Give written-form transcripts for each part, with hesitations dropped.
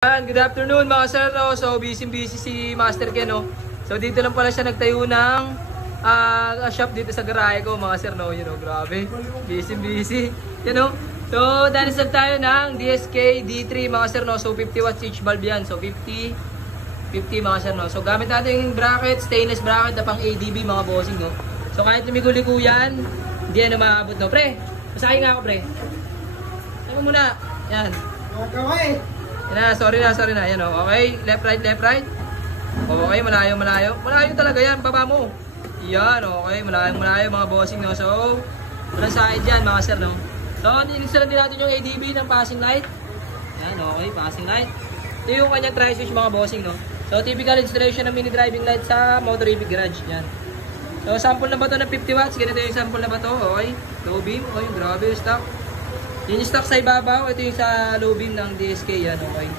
Good afternoon mga sir, no? So busy si Master Ken, no? So dito lang pala siya nagtayo ng shop dito sa garahe ko mga sir, no? You know, grabe, busy, you know. So dahil tayo ng DSK D3 mga sir, no? So 50 watts each bulb yan, so 50 mga sir, no? So gamit natin yung bracket, stainless bracket na pang ADB mga bossing, no? So kahit lumigo-ligo yan, hindi yan umaabot, no? Pre, masahin nga ako, pre. Ano muna, yan. Yan na, sorry na. Yan o. Okay, left right. Okay, malayo. Malayo talaga yan, baba mo. Yan, okay, malayo mga bossing, no. So, walang side dyan mga sir, no. So, in-install din natin yung ADB ng passing light. Yan, okay, passing light. Ito yung kanyang tri-switch mga bossing, no. So, typical installation ng mini driving light sa Motorific Garage. Yan. So, sample na ba ito ng 50 watts? Ganito yung sample na ba ito? Okay, low beam. Okay, grabe yung stock. Yung stock sa ibabaw, ito yung sa low beam ng DSK, yan, okay.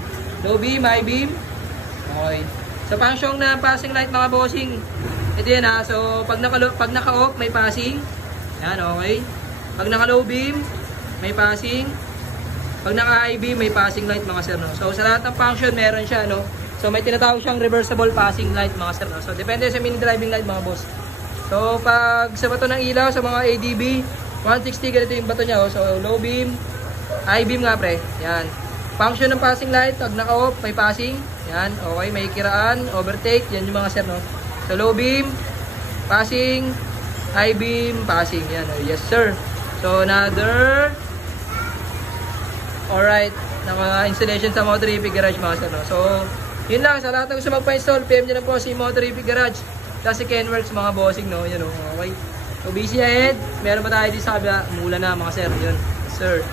Low beam, high beam, okay. So, function na passing light mga bossing, ito yan ha. So, pag naka-off, may passing, yan, okay. Pag naka-low beam, may passing. Pag naka-high beam, may passing light mga sir, no. So, sa lahat ng function, meron siya, no. So, may tinatawag siyang reversible passing light mga sir, no. So, depende sa mini driving light mga boss. So, pag sa bato ng ilaw, sa mga ADB, 160, ganito yung bato niya, oh. So low beam, high beam nga pre, yan. Function ng passing light, pag naka-off, may passing, yan, okay, may kiraan, overtake, yan yung mga sir, no. So low beam, passing, high beam, passing, yan, oh. Yes sir. So another, alright, naka-installation sa Motorific Garage mga sir, no. So yun lang, sa lahat ng gusto magpa-install, PM nyo na po si Motorific Garage, kasi Kenworks mga bossing, no, yun, oh. Okay. So busy ahead, meron pa tayo dito sa kabila, mula na mga sir, yun, sir.